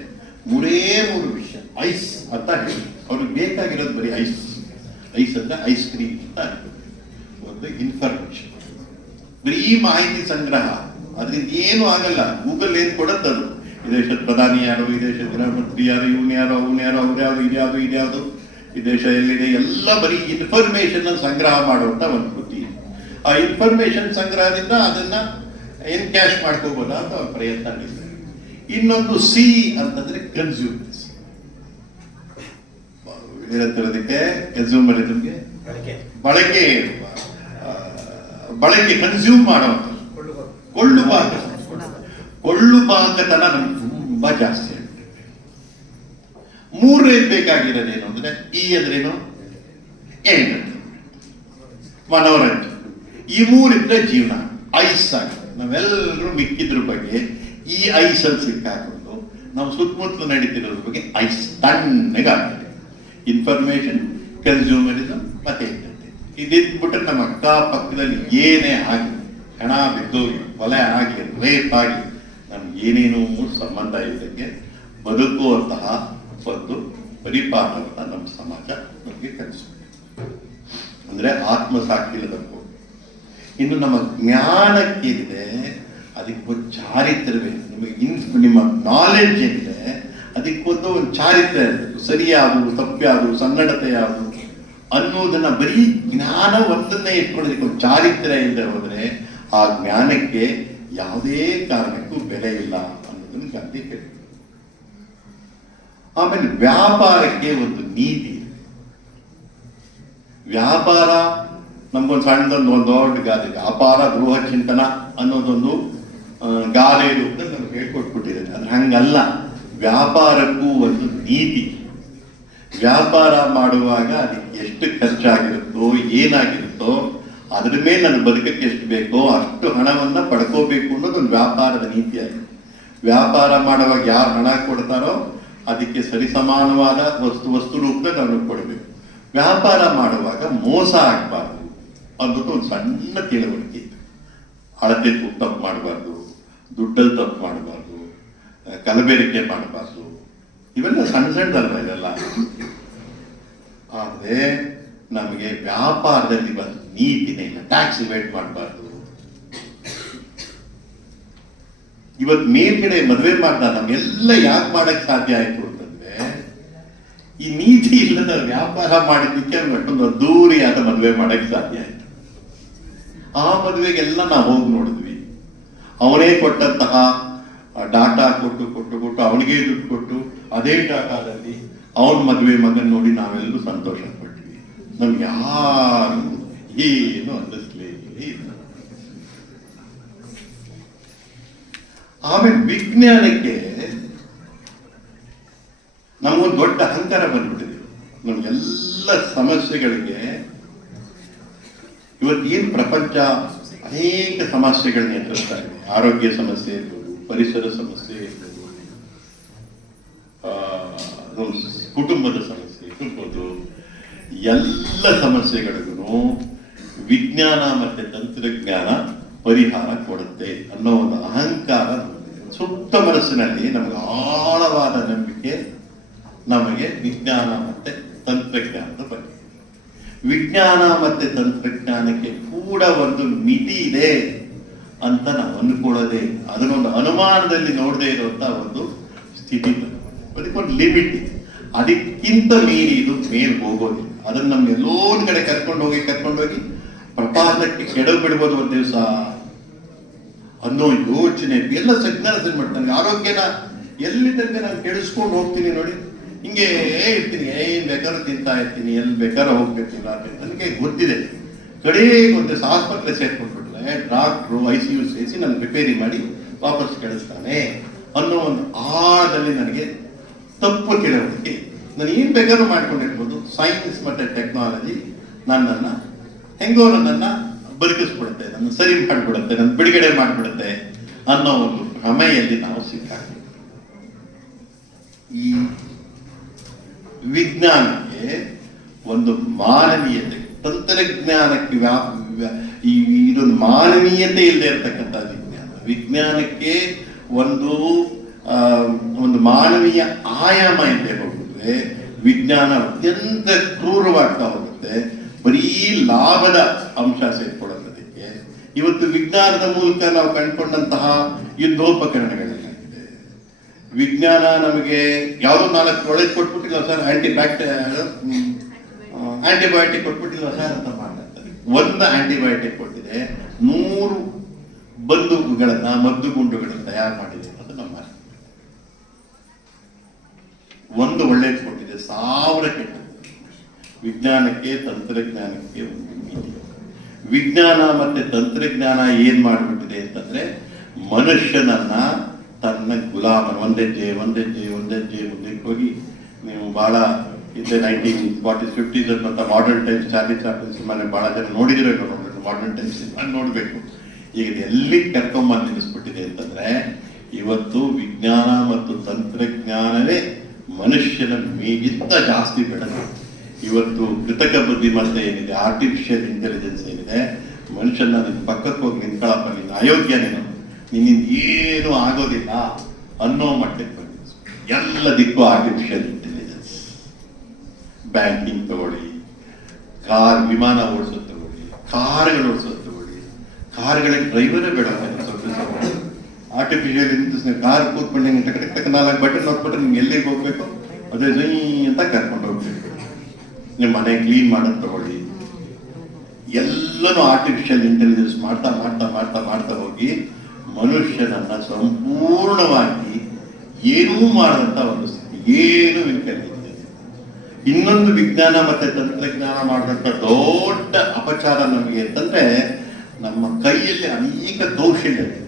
3 ವಿಷಯ ಐಸ್ ಅಂತ ಹೇಳಿ ಅವ್ರಿಗೆ ಬೇಕಾಗಿರೋದು ಬರೀ ಐಸ್. ಐಸ್ ಅಂದ್ರೆ ಐಸ್ ಕ್ರೀಮ್ ಅಂತ ಒಂದು ಇನ್ಫಾರ್ಮೇಶನ್, ಬರೀ ಮಾಹಿತಿ ಸಂಗ್ರಹ. ಅದರಿಂದ ಏನು ಆಗಲ್ಲ. ಗೂಗಲ್ ಏನ್ ಕೊಡತ್ತದು, ಈ ದೇಶದ ಪ್ರಧಾನಿ ಯಾರು, ಈ ದೇಶದ ಗೃಹ ಮಂತ್ರಿ ಯಾರು, ಇವನು ಯಾರು, ಅವನು ಯಾರು, ಅವ್ರು ಯಾರು, ಇದ್ಯಾವುದು ಇದ್ಯಾವುದು, ಈ ದೇಶ ಎಲ್ಲಿದೆ, ಎಲ್ಲ ಬರೀ ಇನ್ಫಾರ್ಮೇಶನ್ ಸಂಗ್ರಹ ಮಾಡುವಂತ ಒಂದು ಬುದ್ಧಿ. ಆ ಇನ್ಫಾರ್ಮೇಶನ್ ಸಂಗ್ರಹದಿಂದ ಅದನ್ನ ಎನ್ಕ್ಯಾಶ್ ಮಾಡ್ಕೋಬೋದಾ ಅಂತ ಅವ್ರ ಪ್ರಯತ್ನ ನಡೆಸಿದ್ದಾರೆ. ಇನ್ನೊಂದು ಸಿ ಅಂತಂದ್ರೆ ಕನ್ಸ್ಯೂಮರ್ಸ್. ಹೇಳ್ತಿರೋದಕ್ಕೆ ಕನ್ಸ್ಯೂಮರಿಸಮ್ಗೆ ಬಳಕೆ ಕನ್ಸ್ಯೂಮ್ ಮಾಡುವಂತ ಕೊಳ್ಳುಬಾಕತನ ನಮ್ಗೆ ತುಂಬಾ ಜಾಸ್ತಿ ಆಗುತ್ತೆ. 3 ಬೇಕಾಗಿರೋದೇನು ಅಂದ್ರೆ ಈ ಅಂದ್ರೇನು, ಮನೋರಂಜನೆ. ಈ 3 ಇದ್ರೆ ಜೀವನ ಐಸ್ ಆಗುತ್ತೆ. ನಾವೆಲ್ಲರೂ ಮಿಕ್ಕಿದ್ರ ಬಗ್ಗೆ ಈ ಐಸ್ ಅಲ್ಲಿ ಸಿಕ್ಕಾಕೊಂಡು ನಾವು ಸುತ್ತಮುತ್ತಲು ನಡೀತಿರೋದ್ರ ಬಗ್ಗೆ ಐಸ್ ತಣ್ಣಗಾಗ್ತದೆ. ಇನ್ಫಾರ್ಮೇಶನ್, ಕನ್ಸ್ಯೂಮರಿಸಮ್ ಮತ್ತೆ ಇದಿಟ್ಬಿಟ್ರೆ ನಮ್ಮ ಅಕ್ಕ ಪಕ್ಕದಲ್ಲಿ ಏನೇ ಆಗಲಿ, ಹಣ ಬಿದ್ದೋಗಿ, ಕೊಲೆ ಆಗಲಿ, ರೇಪ್ ಆಗಲಿ, ನಮ್ಗೆ ಏನೇನೋ ಸಂಬಂಧ ಇದ್ದಕ್ಕೆ ಬದುಕುವಂತಹ ಒಂದು ಪರಿಪಾಲನ ನಮ್ಮ ಸಮಾಜ ನಮಗೆ ಕಲಿಸುತ್ತೆ. ಅಂದ್ರೆ ಆತ್ಮಸಾಕ್ಷಿಲದಕ್ಕೂ. ಇನ್ನು ನಮ್ಮ ಜ್ಞಾನಕ್ಕೇನಿದೆ ಅದಕ್ಕೊಂದು ಚಾರಿತ್ರ್ಯವೇ. ನಿಮ್ಮ ನಾಲೆಡ್ಜ್ ಏನಿದೆ ಅದಕ್ಕೊಂದು ಒಂದು ಚಾರಿತ್ರ್ಯ ಇರಬೇಕು. ಸರಿಯಾದವು, ತಪ್ಪ್ಯಾದವು, ಸನ್ನಡತೆ ಯಾವುದು ಅನ್ನೋದನ್ನ ಬರೀ ಜ್ಞಾನ ಒಂದನ್ನೇ ಇಟ್ಕೊಳ್ಳೋದಕ್ಕೆ ಒಂದು ಚಾರಿತ್ರ್ಯ ಇಲ್ಲದೆ ಹೋದ್ರೆ ಆ ಜ್ಞಾನಕ್ಕೆ ಯಾವುದೇ ಕಾರಣಕ್ಕೂ ಬೆಲೆ ಇಲ್ಲ ಅನ್ನೋದನ್ನು ಗಾಂಧಿ ಹೇಳಿದರು. ಆಮೇಲೆ ವ್ಯಾಪಾರಕ್ಕೆ ಒಂದು ನೀತಿ. ವ್ಯಾಪಾರ ನಮ್ಗೊಂದು ಸಣ್ಣದೊಂದು ಒಂದು ದೊಡ್ಡ ಗಾದೆ, ವ್ಯಾಪಾರ ದ್ರೋಹ ಚಿಂತನ ಅನ್ನೋದೊಂದು ಗಾದೆ ರೂಪದಲ್ಲಿ ನಮ್ಗೆ ಹೇಳ್ಕೊಟ್ಬಿಟ್ಟಿದ್ದಾರೆ. ಆದ್ರೆ ಹಂಗಲ್ಲ, ವ್ಯಾಪಾರಕ್ಕೂ ಒಂದು ನೀತಿ. ವ್ಯಾಪಾರ ಮಾಡುವಾಗ ಅದಕ್ಕೆ ಎಷ್ಟು ಖರ್ಚಾಗಿರುತ್ತೋ, ಏನಾಗಿರುತ್ತೋ, ಅದ್ರ ಮೇಲೆ ನನ್ನ ಬದುಕಕ್ಕೆ ಎಷ್ಟು ಬೇಕೋ ಅಷ್ಟು ಹಣವನ್ನ ಪಡ್ಕೋಬೇಕು ಅನ್ನೋದು ಒಂದು ವ್ಯಾಪಾರದ ನೀತಿಯಾಗಿದೆ. ವ್ಯಾಪಾರ ಮಾಡುವಾಗ ಯಾರು ಹಣ ಕೊಡ್ತಾರೋ ಅದಕ್ಕೆ ಸರಿಸಮಾನವಾದ ವಸ್ತು ರೂಪದಲ್ಲಿ ನಾವು ಕೊಡಬೇಕು. ವ್ಯಾಪಾರ ಮಾಡುವಾಗ ಮೋಸ ಆಗಬಾರ್ದು ಅನ್ನೋದು ಒಂದು ಸಣ್ಣ ತಿಳುವಳಿಕೆ ಇತ್ತು. ಅಳತೆ ತಪ್ಪು ಮಾಡಬಾರ್ದು, ದುಡ್ಡಲ್ಲಿ ತಪ್ಪು ಮಾಡಬಾರ್ದು, ಕಲಬೆರಕೆ ಮಾಡಬಾರ್ದು. ಇವೆಲ್ಲ ಸಣ್ಣದಲ್ವ ಇದೆಲ್ಲ. ಆದ್ರೆ ನಮಗೆ ವ್ಯಾಪಾರದಲ್ಲಿ ಬಂದು ನೀತಿನೇ ಇಲ್ಲ. ಟ್ಯಾಕ್ಸ್ ಇವೇಟ್ ಮಾಡಬಾರ್ದು. ಇವತ್ತು ಮೇಲ್ಗಡೆ ಮದುವೆ ಮಾಡ್ದ ನಮ್ಗೆಲ್ಲ ಯಾಕೆ ಮಾಡಕ್ ಸಾಧ್ಯ ಆಯ್ತು ಅಂತಂದ್ರೆ ಈ ನೀತಿ ಇಲ್ಲದ ವ್ಯಾಪಾರ ಮಾಡಿದ್ದಕ್ಕೆ ಅಷ್ಟೊಂದು ಅದ್ದೂರಿಯಾದ ಮದುವೆ ಮಾಡಕ್ ಸಾಧ್ಯ ಆಯ್ತು. ಆ ಮದುವೆಗೆಲ್ಲ ನಾವು ಹೋಗಿ ನೋಡಿದ್ವಿ. ಅವನೇ ಕೊಟ್ಟಂತಹ ಡಾಟಾ ಕೊಟ್ಟು ಅವನಿಗೆ ದುಡ್ಡು ಕೊಟ್ಟು ಅದೇ ಡಾಟಾದಲ್ಲಿ ಅವನ ಮದುವೆ ಮಗನ್ ನೋಡಿ ನಾವೆಲ್ಲರೂ ಸಂತೋಷ ಪಟ್ವಿ. ನಮ್ಗೆ ಯಾರು ಏನು ಅನ್ನಿಸ್ಲೇ ಇಲ್ಲ. ಆಮೇಲೆ ವಿಜ್ಞಾನಕ್ಕೆ ನಮಗೊಂದು ದೊಡ್ಡ ಅಹಂಕಾರ ಬಂದ್ಬಿಟ್ಟಿದೆ. ನಮ್ಗೆಲ್ಲ ಸಮಸ್ಯೆಗಳಿಗೆ ಇವತ್ತೇನು ಪ್ರಪಂಚ ಅನೇಕ ಸಮಸ್ಯೆಗಳನ್ನ ಎದುರಿಸ್ತಾ ಇದೆ. ಆರೋಗ್ಯ ಸಮಸ್ಯೆ ಇರ್ಬೋದು, ಪರಿಸರ ಸಮಸ್ಯೆ ಇರ್ಬೋದು, ಕುಟುಂಬದ ಸಮಸ್ಯೆ ಇರ್ಬೋದು, ಎಲ್ಲ ಸಮಸ್ಯೆಗಳಿಗೂ ವಿಜ್ಞಾನ ಮತ್ತೆ ತಂತ್ರಜ್ಞಾನ ಪರಿಹಾರ ಕೊಡುತ್ತೆ ಅನ್ನೋ ಒಂದು ಅಹಂಕಾರ ಸುಪ್ತ ಮನಸ್ಸಿನಲ್ಲಿ ನಮಗೆ ಆಳವಾದ ನಂಬಿಕೆ ನಮಗೆ ವಿಜ್ಞಾನ ಮತ್ತೆ ತಂತ್ರಜ್ಞಾನದ ಬಗ್ಗೆ. ವಿಜ್ಞಾನ ಮತ್ತೆ ತಂತ್ರಜ್ಞಾನಕ್ಕೆ ಕೂಡ ಒಂದು ಮಿತಿ ಇದೆ ಅಂತ ನಾವು ಅಂದ್ಕೊಳ್ಳೋದೇ, ಅದನ್ನೊಂದು ಅನುಮಾನದಲ್ಲಿ ನೋಡದೇ ಇರುವಂತ ಒಂದು ಸ್ಥಿತಿ. ಅದಕ್ಕೊಂದು ಲಿಮಿಟ್ ಇದೆ, ಅದಕ್ಕಿಂತ ಮೀರಿ ಇದು ಮೇಲ್ ಹೋಗೋದಿಲ್ಲ. ಅದನ್ನ ನಮ್ಗೆ ಎಲ್ಲೋ ಒಂದ್ ಕಡೆ ಕರ್ಕೊಂಡೋಗಿ ಪ್ರಪಾತಕ್ಕೆ ಕೆಡವು ಬಿಡ್ಬೋದು ಒಂದು ದಿವಸ ಅನ್ನೋ ಯೋಚನೆ ಎಲ್ಲ ಸಜ್ಞಾನ ಮಾಡ್ತಾನೆ. ಆರೋಗ್ಯನ ಎಲ್ಲಿ ತನಕ ನಾನು ಕೆಡಿಸ್ಕೊಂಡು ಹೋಗ್ತೀನಿ ನೋಡಿ, ಹಿಂಗೆ ಇರ್ತೀನಿ, ಏನ್ ಬೇಕಾದ್ರೂ ತಿಂತಾ ಇರ್ತೀನಿ, ಎಲ್ಲಿ ಬೇಕಾದ್ರೂ ಹೋಗ್ಬೇಕಿಲ್ಲ ನನಗೆ ಗೊತ್ತಿದೆ. ಕಡೆಗೆ ಒಂದು ದಿವಸ ಆಸ್ಪತ್ರೆ ಸೇರ್ಕೊಂಡ್ಬಿಟ್ರೆ ಡಾಕ್ಟ್ರು ICU ಸೇರಿಸಿ ನನ್ನ ರಿಪೇರಿ ಮಾಡಿ ವಾಪಸ್ ಕಳಿಸ್ತಾನೆ ಅನ್ನೋ ಒಂದು ಆಳದಲ್ಲಿ ನನಗೆ ತಪ್ಪು ತಿಳುವಳಿಕೆ. ನಾನು ಏನ್ ಬೇಕಾದ್ರೂ ಮಾಡ್ಕೊಂಡಿರ್ಬೋದು, ಸೈನ್ಸ್ ಮತ್ತೆ ಟೆಕ್ನಾಲಜಿ ನನ್ನನ್ನ ಹೆಂಗೋ ನನ್ನನ್ನ ಬದುಕಿಸ್ಬಿಡುತ್ತೆ, ನನ್ನ ಸರಿ ಮಾಡಿಬಿಡುತ್ತೆ, ನನ್ನ ಬಿಡುಗಡೆ ಮಾಡಿಬಿಡುತ್ತೆ ಅನ್ನೋ ಒಂದು ಭ್ರಮೆಯಲ್ಲಿ ನಾವು ಸಿಕ್ಕಾಗ್ತೀವಿ. ಈ ವಿಜ್ಞಾನಕ್ಕೆ ಒಂದು ಮಾನವೀಯತೆ, ತಂತ್ರಜ್ಞಾನಕ್ಕೆ ಇದೊಂದು ಮಾನವೀಯತೆ ಇಲ್ಲದೆ ಇರತಕ್ಕಂಥ ವಿಜ್ಞಾನಕ್ಕೆ ಒಂದು ಮಾನವೀಯ ಆಯಾಮ ಇಲ್ಲದೆ ಹೋಗುತ್ತೆ. ವಿಜ್ಞಾನ ಅತ್ಯಂತ ಕ್ರೂರವಾಗ್ತಾ ಹೋಗುತ್ತೆ, ಬರೀ ಲಾಭದ ಅಂಶ ಸೇರ್ಕೊಳ್ಳೋದಕ್ಕೆ. ಇವತ್ತು ವಿಜ್ಞಾನದ ಮೂಲಕ ನಾವು ಕಂಡುಕೊಂಡಂತಹ ಯುದ್ಧೋಪಕರಣಗಳೆಲ್ಲ ಇದೆ. ವಿಜ್ಞಾನ ನಮಗೆ ಯಾವುದೋ 4 ಒಳಗೆ ಕೊಟ್ಬಿಟ್ಟಿಲ್ಲ ಸರ್, ಆಂಟಿಬಯೋಟಿಕ್ ಕೊಟ್ಬಿಟ್ಟಿಲ್ಲ ಸರ್ ಅಂತ ಮಾಡ್ತಾರೆ. ಒಂದು ಆಂಟಿಬಯೋಟಿಕ್ ಕೊಟ್ಟಿದೆ, 100 ಮದ್ದುಗುಂಡುಗಳನ್ನ ತಯಾರು ಮಾಡಿದೆ. ಅದು ನಮ್ಮ ಒಂದು ಒಳ್ಳೇದು ಕೊಟ್ಟಿದೆ, 1000 ಕೆಟ್ಟದ್ದು. ವಿಜ್ಞಾನಕ್ಕೆ ತಂತ್ರಜ್ಞಾನಕ್ಕೆ ಒಂದು ಮಿತಿ. ವಿಜ್ಞಾನ ಮತ್ತೆ ತಂತ್ರಜ್ಞಾನ ಏನ್ ಮಾಡ್ಬಿಟ್ಟಿದೆ ಅಂತಂದ್ರೆ ಮನುಷ್ಯನನ್ನ ತನ್ನ ಗುಲಾಮ ಒಂದೆಜ್ಜೆ ಮುಂದಕ್ಕೆ ಹೋಗಿ, ನೀವು ಬಹಳ ಇದೆ 1940s 50s ಅಂತ ಮಾಡರ್ನ್ ಟೈಮ್ಸ್, ಚಾರ್ಲಿ ಚಾಪ್ಲಿನ್ ಸಿನಿಮಾನೆ ಬಹಳ ಜನ ನೋಡಿದಿರೋ ಮಾಡರ್ನ್ ಟೈಮ್ಸ್ ಸಿನಿಮಾ ನೋಡ್ಬೇಕು. ಈಗ ಎಲ್ಲಿ ಕರ್ಕೊಂಬಂದು ನಿಲ್ಲಿಸ್ಬಿಟ್ಟಿದೆ ಅಂತಂದ್ರೆ ಇವತ್ತು ವಿಜ್ಞಾನ ಮತ್ತು ತಂತ್ರಜ್ಞಾನವೇ ಮನುಷ್ಯನ ಮೇಗಿಂತ ಜಾಸ್ತಿ ಬೆಳೆದು ಇವತ್ತು ಕೃತಕ ಬುದ್ಧಿಮತ್ತೆ ಏನಿದೆ, ಆರ್ಟಿಫಿಷಿಯಲ್ ಇಂಟೆಲಿಜೆನ್ಸ್ ಏನಿದೆ, ಮನುಷ್ಯನ ನಿನ್ನ ಪಕ್ಕಕ್ಕೆ ಹೋಗಿ ನಿಂತ್ಕೊಳ್ಳಪ್ಪ, ನಿನ್ನ ಅಯೋಗ್ಯ, ನಿನ್ನಿಂದ ಏನು ಆಗೋದಿಲ್ಲ ಅನ್ನೋ ಮಟ್ಟಕ್ಕೆ ಬಂದಿದೆ. ಎಲ್ಲದಕ್ಕೂ ಆರ್ಟಿಫಿಷಿಯಲ್ ಇಂಟೆಲಿಜೆನ್ಸ್. ಬ್ಯಾಂಕಿಂಗ್ ತಗೊಳ್ಳಿ, ವಿಮಾನ ಓಡಿಸೋದು ತಗೊಳ್ಳಿ, ಕಾರ್ಗಳು ಓಡಿಸೋದು ತಗೊಳ್ಳಿ, ಕಾರ್ಗಳಿಗೆ ಡ್ರೈವರೇ ಬೇಡ. ಆರ್ಟಿಫಿಷಿಯಲ್ ಇಂಟೆಲಿಜೆನ್ಸ್ ಕಾರ್ ಕೂತ್ಕೊಂಡು ಟಕ್ 4 ಬಟನ್ ನೋಡ್ಬಿಟ್ರೆ ನಿಮ್ಗೆ ಎಲ್ಲಿಗೆ ಹೋಗ್ಬೇಕು ಅದೇ ಜೈ ಅಂತ ಕರ್ಕೊಂಡು ಹೋಗ್ಬೇಕು. ನಿಮ್ಮ ಮನೆ ಕ್ಲೀನ್ ಮಾಡೋದು ತಗೊಳ್ಳಿ, ಎಲ್ಲನೂ ಆರ್ಟಿಫಿಷಿಯಲ್ ಇಂಟೆಲಿಜೆನ್ಸ್ ಮಾಡ್ತಾ ಹೋಗಿ ಮನುಷ್ಯನನ್ನ ಸಂಪೂರ್ಣವಾಗಿ ಏನೂ ಮಾಡದಂತ ಒಂದು ಸ್ಥಿತಿ, ಏನು ವಿಕಲ್ಯ. ಇನ್ನೊಂದು ವಿಜ್ಞಾನ ಮತ್ತೆ ತಂತ್ರಜ್ಞಾನ ಮಾಡಿದಂತ ದೊಡ್ಡ ಅಪಚಾರ ನಮಗೆ ಅಂತಂದ್ರೆ ನಮ್ಮ ಕೈಯಲ್ಲಿ ಅನೇಕ ಕೌಶಲ್ಯಗಳು,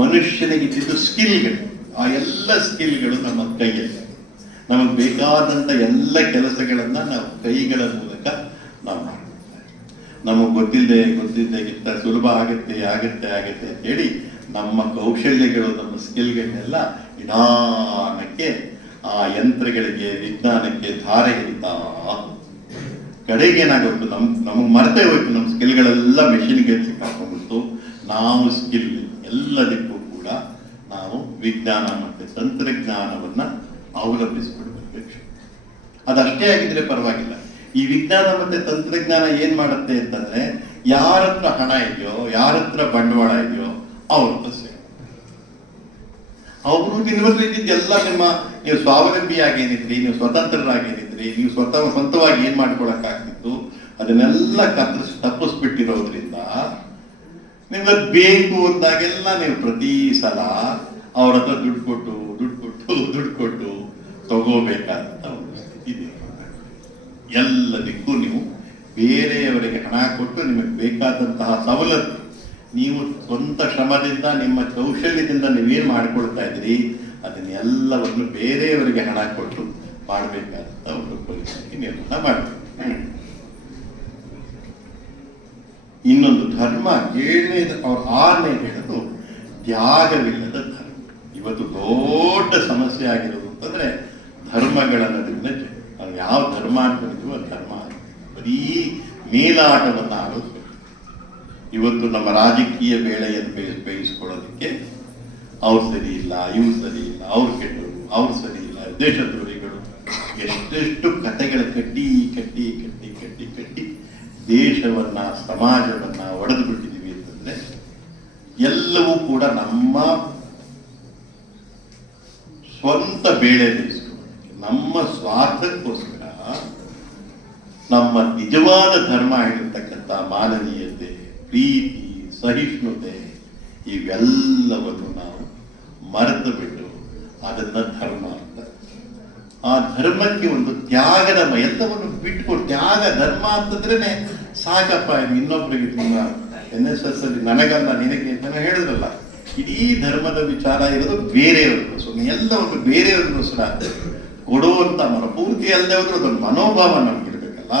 ಮನುಷ್ಯನಿಗಿದ್ದು ಸ್ಕಿಲ್ಗಳು, ಆ ಎಲ್ಲ ಸ್ಕಿಲ್ಗಳು ನಮ್ಮ ಕೈಯಲ್ಲಿ. ನಮಗೆ ಬೇಕಾದಂತ ಎಲ್ಲ ಕೆಲಸಗಳನ್ನ ನಾವು ಕೈಗಳ ಮೂಲಕ ನಾವು ಮಾಡ್ತೀವಿ. ನಮಗೆ ಗೊತ್ತಿದ್ದಕ್ಕಿಂತ ಸುಲಭ ಆಗುತ್ತೆ ಅಂತ ಹೇಳಿ ನಮ್ಮ ಕೌಶಲ್ಯಗಳು, ನಮ್ಮ ಸ್ಕಿಲ್ಗಳನ್ನೆಲ್ಲ ನಿಧಾನಕ್ಕೆ ಆ ಯಂತ್ರಗಳಿಗೆ, ವಿಜ್ಞಾನಕ್ಕೆ ಧಾರೆ ಹಿಡಿತಾ ಕಡೆಗೆ ಏನಾಗುತ್ತೆ, ನಮಗೆ ಮರೆತೇ ಹೋಯ್ತು. ನಮ್ಮ ಸ್ಕಿಲ್ಗಳೆಲ್ಲ ಮೆಷಿನ್ಗೆ ಸಿಕ್ಕಾಕೊಂಡ್ಬಿಟ್ಟು ನಾವು ಸ್ಕಿಲ್ ಎಲ್ಲದಕ್ಕೂ ಕೂಡ ನಾವು ವಿಜ್ಞಾನ ಮತ್ತೆ ತಂತ್ರಜ್ಞಾನವನ್ನ ಅವಲಂಬಿಸಿಬಿಡ್ಬೇಕು. ಅದಷ್ಟೇ ಆಗಿದ್ರೆ ಪರವಾಗಿಲ್ಲ. ಈ ವಿಜ್ಞಾನ ಮತ್ತೆ ತಂತ್ರಜ್ಞಾನ ಏನ್ ಮಾಡುತ್ತೆ ಅಂತಂದ್ರೆ ಯಾರ ಹತ್ರ ಹಣ ಇದೆಯೋ, ಯಾರ ಹತ್ರ ಬಂಡವಾಳ ಇದೆಯೋ ಅವ್ರ ಹತ್ರ ಸೇರಿ ಅವರು ನಿರ್ವಹಿಸಿದ್ದೆಲ್ಲ ನೀವು ಸ್ವಾವಲಂಬಿಯಾಗೇನಿದ್ರಿ, ನೀವು ಸ್ವತಂತ್ರರಾಗೇನಿದ್ರಿ, ನೀವು ಸ್ವಂತವಾಗಿ ಏನ್ ಮಾಡ್ಕೊಳಕ್ಕಾಗ್ತಿತ್ತು ಅದನ್ನೆಲ್ಲ ತಪ್ಪಿಸ್ಬಿಟ್ಟಿರೋದ್ರಿಂದ ನಿಮ್ಗೆ ಬೇಕು ಅಂದಾಗೆಲ್ಲ ನೀವು ಪ್ರತಿ ಸಲ ಅವ್ರ ಹತ್ರ ದುಡ್ಡು ಕೊಟ್ಟು ತಗೋಬೇಕಾದಂತ ಒಂದು ಸ್ಥಿತಿ ಇದೆ. ಎಲ್ಲದಕ್ಕೂ ನೀವು ಬೇರೆಯವರಿಗೆ ಹಣ ಕೊಟ್ಟು ನಿಮಗೆ ಬೇಕಾದಂತಹ ಸವಲತ್ತು ನೀವು ಸ್ವಂತ ಶ್ರಮದಿಂದ, ನಿಮ್ಮ ಕೌಶಲ್ಯದಿಂದ ನೀವೇನ್ ಮಾಡ್ಕೊಳ್ತಾ ಇದ್ದೀರಿ ಅದನ್ನೆಲ್ಲವನ್ನು ಬೇರೆಯವರಿಗೆ ಹಣ ಕೊಟ್ಟು ಮಾಡಬೇಕಾದಂತ ಒಂದು ಪರಿಸ್ಥಿತಿ ನಿರ್ಮಾಣ ಮಾಡಬೇಕು. ಇನ್ನೊಂದು ಧರ್ಮ 7ನೇದು ಅವ್ರ 6ನೇದು ಹೇಳೋದು ತ್ಯಾಗವಿಲ್ಲದ ಧರ್ಮ. ಇವತ್ತು ದೊಡ್ಡ ಸಮಸ್ಯೆ ಆಗಿರೋದು ಅಂತಂದ್ರೆ ಧರ್ಮಗಳ ನಡುವಿನ ನಾವು ಯಾವ ಧರ್ಮ ಅನ್ಕೊಂಡಿದ್ವಿ ಅದು ಧರ್ಮ ಬರೀ ಮೇಲಾಟವನ್ನು ಆಡೋದು. ಇವತ್ತು ನಮ್ಮ ರಾಜಕೀಯ ಬೇಳೆಯನ್ನು ಬೇಯಿಸ್ಕೊಳ್ಳೋದಕ್ಕೆ ಅವ್ರು ಸರಿ ಇಲ್ಲ, ಇವ್ರು ಸರಿ ಇಲ್ಲ, ಅವ್ರು ಕೆಟ್ಟರು, ಅವ್ರು ಸರಿ ಇಲ್ಲ, ದೇಶದ್ರೋಹಿಗಳು, ಎಷ್ಟೆಷ್ಟು ಕಥೆಗಳ ಕಟ್ಟಿ ಕಟ್ಟಿ ಕಟ್ಟಿ ಕಟ್ಟಿ ಕಟ್ಟಿ ದೇಶವನ್ನ ಸಮಾಜವನ್ನ ಒಡೆದು ಬಿಟ್ಟಿದ್ದೀವಿ ಅಂತಂದ್ರೆ ಎಲ್ಲವೂ ಕೂಡ ನಮ್ಮ ಸ್ವಂತ ಬೇಳೆ ಬೇಯಿಸ್ಕೊಳ್ಳೋದಕ್ಕೆ, ನಮ್ಮ ಸ್ವಾರ್ಥಕ್ಕೋಸ್ಕರ ನಮ್ಮ ನಿಜವಾದ ಧರ್ಮ ಆಗಿರ್ತಕ್ಕಂಥ ಮಾನವೀಯತೆ, ಪ್ರೀತಿ, ಸಹಿಷ್ಣುತೆ ಇವೆಲ್ಲವನ್ನು ನಾವು ಮರೆತು ಬಿಟ್ಟು ಅದನ್ನ ಧರ್ಮ ಅಂತ, ಆ ಧರ್ಮಕ್ಕೆ ಒಂದು ತ್ಯಾಗದ ಎಲ್ಲವನ್ನು ಬಿಟ್ಕೊಟ್ಟು ತ್ಯಾಗ ಧರ್ಮ ಅಂತಂದ್ರೇನೆ ಸಾಕಪ್ಪ. ಇದು ಇನ್ನೊಬ್ಬರಿಗೆ NSS ಅಲ್ಲಿ ನನಗಲ್ಲ ನಿನಗೆ ಅಂತ ಹೇಳಿದ್ರಲ್ಲ, ಇಡೀ ಧರ್ಮದ ವಿಚಾರ ಇರೋದು ಬೇರೆಯವ್ರಿಗೋಸ್ಕರ, ಎಲ್ಲವನ್ನು ಬೇರೆಯವ್ರಿಗೋಸ್ಕರ ಕೊಡುವಂತ ಮನಪೂರ್ತಿ ಅಲ್ಲದೆ ಹೋದ್ರೆ ಅದೊಂದು ಮನೋಭಾವ ನಮ್ಗಿರ್ಬೇಕಲ್ಲ.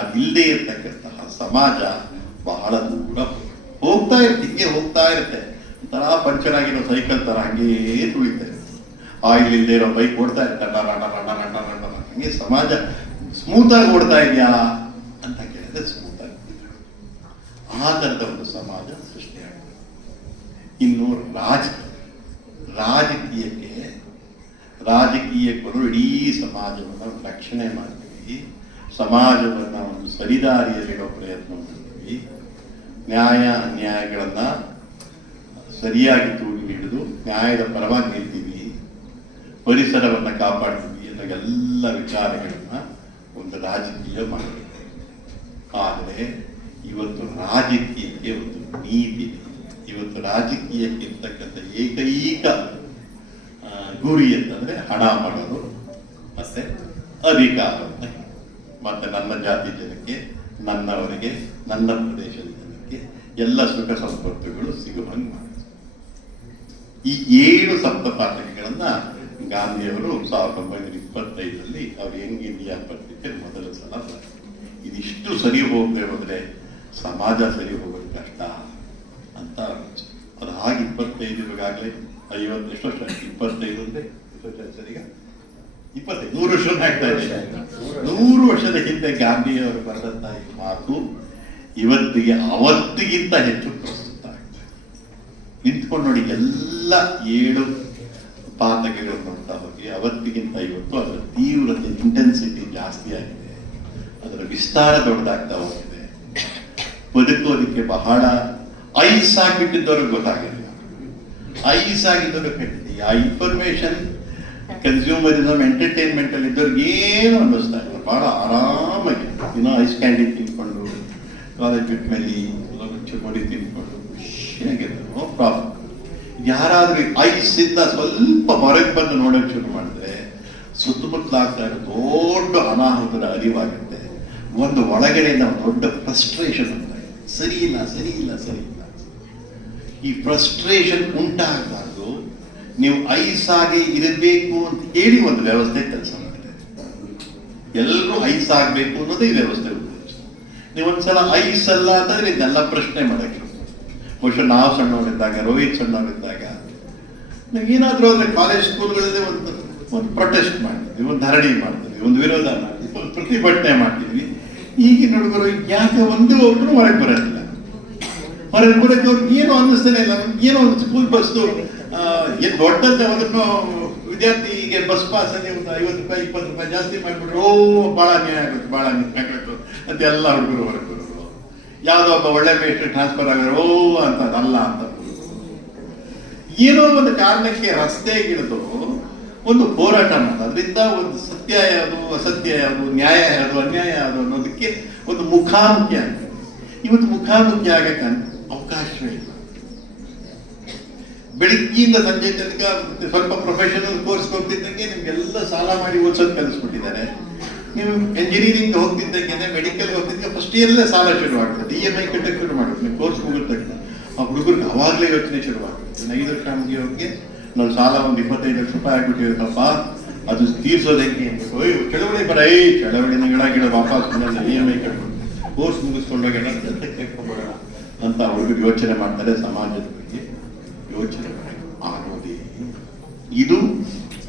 ಅದಿಲ್ಲದೆ ಇರ್ತಕ್ಕಂತಹ ಸಮಾಜ ಬಹಳ ದೂರ ಹೋಗ್ತಾ ಇರುತ್ತೆ, ಹಿಂಗೆ ಹೋಗ್ತಾ ಇರುತ್ತೆ. ಒಂಥರ ಪಂಚರ್ ಆಗಿರೋ ಸೈಕಲ್ ತರ ಹಂಗೇ ತುಳಿತಾ ಇರುತ್ತೆ. ಆಯಿಲ್ ಇಲ್ಲದೆ ಇರೋ ಬೈಕ್ ಓಡ್ತಾ ಇರ್ತಾರೆ, ಹಂಗೆ ಸಮಾಜ ಸ್ಮೂತ್ ಆಗಿ ಓಡ್ತಾ ಇದೆಯಾ ಅಂತ ಕೇಳಿದ್ರೆ ಸ್ಮೂತ್ ಆಗಿ ಆ ತರದ ಒಂದು ಸಮಾಜ ಸೃಷ್ಟಿಯಾಗುತ್ತೆ. ಇನ್ನು ರಾಜಕೀಯಕ್ಕೂ ಇಡೀ ಸಮಾಜವನ್ನು ರಕ್ಷಣೆ ಮಾಡ್ತೀವಿ, ಸಮಾಜವನ್ನ ಒಂದು ಸರಿದಾರಿಯಲ್ಲಿಡೋ ಪ್ರಯತ್ನ ಮಾಡ್ತೀವಿ, ನ್ಯಾಯ ಅನ್ಯಾಯಗಳನ್ನ ಸರಿಯಾಗಿ ತೂಗಿ ಹಿಡಿದು ನ್ಯಾಯದ ಪರವಾಗಿ ನಿಲ್ತೀವಿ, ಪರಿಸರವನ್ನ ಕಾಪಾಡ್ತೀವಿ ಅನ್ನೋ ಎಲ್ಲ ವಿಚಾರಗಳನ್ನ ಒಂದು ರಾಜಕೀಯ ಮಾಡಬೇಕು. ಆದರೆ ಇವತ್ತು ರಾಜಕೀಯಕ್ಕೆ ಒಂದು ನೀತಿ ಇದೆ. ಇವತ್ತು ರಾಜಕೀಯಕ್ಕೆ ಇರ್ತಕ್ಕಂಥ ಏಕೈಕ ಗುರಿ ಅಂತಂದ್ರೆ ಹಣ ಮಾಡೋದು ಮತ್ತೆ ಅಧಿಕಾರವನ್ನ, ಮತ್ತೆ ನನ್ನ ಜಾತಿ ಜನಕ್ಕೆ, ನನ್ನವರಿಗೆ, ನನ್ನ ಪ್ರದೇಶದ ಜನಕ್ಕೆ ಎಲ್ಲ ಸುಖ ಸಂಪತ್ತುಗಳು ಸಿಗುವಂಗೆ ಮಾಡೋದು. ಈ 7 ಸಪ್ತಪಾತಗಳನ್ನ ಗಾಂಧಿಯವರು 1925ರಲ್ಲಿ ಅವ್ರು ಯಂಗ್ ಇಂಡಿಯಾ ಪತ್ರಿಕೆ ಮೊದಲ ಸಲ ಬರೆದರು. ಇದಿಷ್ಟು ಸರಿ ಹೋಗದೆ ಹೋದ್ರೆ ಸಮಾಜ ಸರಿ ಹೋಗೋದು ಕಷ್ಟ ಅಂತ ಅದು ಹಾಗೆ 25 ಇವಾಗಲೇ 50 ಎಷ್ಟು ವರ್ಷ, 25 ಅಂದ್ರೆ ಸರಿಗ 25 100 ವರ್ಷ ಆಗ್ತಾ ಇದೆ. 100 ವರ್ಷದ ಹಿಂದೆ ಗಾಂಧಿಯವರು ಬರೆದಂತ ಈ ಮಾತು ಇವತ್ತಿಗೆ ಅವತ್ತಿಗಿಂತ ಹೆಚ್ಚು ಪ್ರಸ್ತುತ ಆಗ್ತದೆ. ನಿಂತ್ಕೊಂಡು ನೋಡಿ, ಎಲ್ಲ 7 ಪಾತಕಗಳು ನೋಡ್ತಾ ಹೋಗಿ ಅವತ್ತಿಗಿಂತ ಇವತ್ತು ಅದರ ತೀವ್ರತೆ, ಇಂಟೆನ್ಸಿಟಿ ಜಾಸ್ತಿ ಆಗಿದೆ, ಅದರ ವಿಸ್ತಾರ ದೊಡ್ಡದಾಗ್ತಾ ಹೋಗಿದೆ. ಬದುಕೋದಕ್ಕೆ ಬಹಳ ಐಸ್ ಆಗಿಬಿಟ್ಟಿದ್ದವ್ರಿಗೆ ಗೊತ್ತಾಗಿಲ್ಲ, ಐಸ್ ಆಗಿದ್ದವ್ರಿಗೆ ಕಟ್ಟಿದೆ. ಆ ಇನ್ಫಾರ್ಮೇಶನ್ ಕನ್ಸ್ಯೂಮರಿಸಮ್ ಎಂಟರ್ಟೈನ್ಮೆಂಟ್ ಅಲ್ಲಿ ಇದ್ದವ್ರಿಗೆ ಏನು ಅನ್ನಿಸ್ತಾ ಇಲ್ಲ, ಬಹಳ ಆರಾಮಾಗಿ ಐಸ್ ಕ್ಯಾಂಡಿ ತಿನ್ಕೊಂಡು ಕಾಲೇಜ್ ಬಿಟ್ಟ ಮೇಲೆ ಚುರುಮುರಿ ತಿನ್ಕೊಂಡು ಖುಷಿಯಾಗಿರ್ತಾರೆ, ನೋ ಪ್ರಾಬ್ಲಮ್. ಯಾರಾದ್ರೂ ಐಸ್ ಇಂದ ಸ್ವಲ್ಪ ಹೊರಗೆ ಬಂದು ನೋಡೋಕೆ ಶುರು ಮಾಡಿದ್ರೆ ಸುತ್ತಮುತ್ತಲಾಗ್ತಾ ಇರೋ ದೊಡ್ಡ ಅನಾಹುತದ ಅರಿವಾಗುತ್ತೆ. ಒಂದು ಒಳಗಡೆಯಿಂದ ದೊಡ್ಡ ಫ್ರಸ್ಟ್ರೇಷನ್ ಅಂತ, ಸರಿ ಇಲ್ಲ ಸರಿ ಇಲ್ಲ ಸರಿ ಇಲ್ಲ. ಈ ಫ್ರಸ್ಟ್ರೇಷನ್ ಉಂಟಾಗಬಾರ್ದು. ನೀವು ಐಸ್ ಆಗಿ ಇರಬೇಕು ಅಂತ ಹೇಳಿ ಒಂದು ವ್ಯವಸ್ಥೆ ಕೆಲಸ ಮಾಡಿದೆ. ಎಲ್ಲರೂ ಐಸ್ ಆಗ್ಬೇಕು ಅನ್ನೋದೇ ಈ ವ್ಯವಸ್ಥೆ ಉದ್ದೇಶ. ನೀವೊಂದ್ಸಲ ಐಸ್ ಅಲ್ಲ ಅಂತಂದ್ರೆ ಇದನ್ನೆಲ್ಲ ಪ್ರಶ್ನೆ ಮಾಡಕ್ಕೆ ಬಹುಶಃ ನಾವು ಸಣ್ಣವರಿದ್ದಾಗ, ರೋಹಿತ್ ಸಣ್ಣವರಿದ್ದಾಗ ಏನಾದ್ರೂ ಅಂದ್ರೆ ಕಾಲೇಜ್ ಸ್ಕೂಲ್ಗಳಲ್ಲಿ ಒಂದು ಪ್ರೊಟೆಸ್ಟ್ ಮಾಡ್ತೀವಿ, ಒಂದು ಧರಣಿ ಮಾಡ್ತೀವಿ, ಒಂದು ವಿರೋಧ ಮಾಡ್ತೀವಿ, ಒಂದು ಪ್ರತಿಭಟನೆ ಮಾಡ್ತೀವಿ. ಈಗಿನ ಹುಡುಗರು ಯಾಕೆ ಒಂದು ಒಬ್ಬರು ಹೊರಗೆ ಬರೋದಿಲ್ಲ. ಹೊರಗೆ ಬರೋಕೆ ಅವ್ರಿಗೆ ಏನು ಅನ್ನಿಸ್ತಾನೆ ಇಲ್ಲ. ಏನೋ ಒಂದು ಸ್ಕೂಲ್ ಬಸ್ದು ಏನು ದೊಡ್ಡಂತೆ ಅದನ್ನು ವಿದ್ಯಾರ್ಥಿಗೆ ಬಸ್ ಪಾಸ್ ಅಲ್ಲಿ ಒಂದು 50 ರೂಪಾಯಿ 20 ರೂಪಾಯಿ ಜಾಸ್ತಿ ಮಾಡಿಬಿಟ್ರು, ಭಾಳ ಅನ್ಯಾಯ ಆಗುತ್ತೆ, ಭಾಳ ಅನ್ಯಾಯ ಆಗುತ್ತೆ ಅಂತ ಎಲ್ಲ ಹುಡುಗರು ಹೊರಗೆ ಬರೋರು. ಯಾವುದೋ ಒಬ್ಬ ಒಳ್ಳೆ ಮೇಸ್ಟ್ರಿ ಟ್ರಾನ್ಸ್ಫರ್ ಆಗಿರೋ ಅಂತ ಅಲ್ಲ ಅಂತ ಏನೋ ಒಂದು ಕಾರಣಕ್ಕೆ ರಸ್ತೆಗಿಳಿದು ಒಂದು ಹೋರಾಟ ಮಾಡೋದು. ಅದರಿಂದ ಒಂದು ಸತ್ಯ ಯಾವುದು, ಅಸತ್ಯ ಯಾವುದು, ನ್ಯಾಯ ಯಾವುದು, ಅನ್ಯಾಯ ಯಾವುದು ಅನ್ನೋದಕ್ಕೆ ಒಂದು ಮುಖಾಮುಖಿ ಆಗ್ತದೆ. ಇವತ್ತು ಮುಖಾಮುಖಿ ಆಗಕ್ಕೆ ಅವಕಾಶವೇ ಇಲ್ಲ. ಬೆಳಿಗ್ಗೆಯಿಂದ ಸಂಜೆ ತನಕ ಸ್ವಲ್ಪ ಪ್ರೊಫೆಷನಲ್ ಕೋರ್ಸ್ ಹೋಗ್ತಿದ್ದಂಗೆ ನಿಮ್ಗೆಲ್ಲ ಸಾಲ ಮಾಡಿ ಓದಿಸೋದು ಕಲಿಸ್ಬಿಟ್ಟಿದ್ದಾರೆ. ನೀವು ಎಂಜಿನಿಯರಿಂಗ್ ಹೋಗ್ತಿದ್ದಂಗೆ, ಮೆಡಿಕಲ್ ಹೋಗ್ತಿದ್ದಂಗೆ ಫಸ್ಟ್ ಇಯರ್ಲೇ ಸಾಲ ಶುರುವಾಗ್ತದೆ. EMI ಕಟ್ಟಕ್ಕೆ ಶುರು ಮಾಡುತ್ತೆ. ನೀವು ಕೋರ್ಸ್ ಮುಗಿದ ತಕ್ಷಣ ಆ ಹುಡುಗರಿಗೆ ಅವಾಗಲೇ ಯೋಚನೆ ಶುರುವಾಗ್ತದೆ. 5 ವರ್ಷ ಮುಗಿಯೋರಿಗೆ ನಾವು ಸಾಲ ಒಂದು 25 ಲಕ್ಷ ರೂಪಾಯಿ ಆಗ್ಬಿಟ್ಟಿರುತ್ತಪ್ಪ, ಅದು ತೀರ್ಸೋದು ಹೆಂಗೆ ಅಂದ್ಬಿಟ್ಟು ಚಳವಳಿ ಚಳವಳಿಗಳ ವಾಪಸ್ EMI ಕಟ್ಬಿಟ್ಟು ಕೋರ್ಸ್ ಮುಗಿಸ್ಕೊಂಡೋಗಿ ಕೇಳ್ಕೊಂಡ್ಬಿಡೋಣ ಅಂತ ಅವ್ರಿಗೆ ಯೋಚನೆ ಮಾಡ್ತಾರೆ. ಸಮಾಜದ ಬಗ್ಗೆ ಯೋಚನೆ ಆಗೋದೇ ಇದು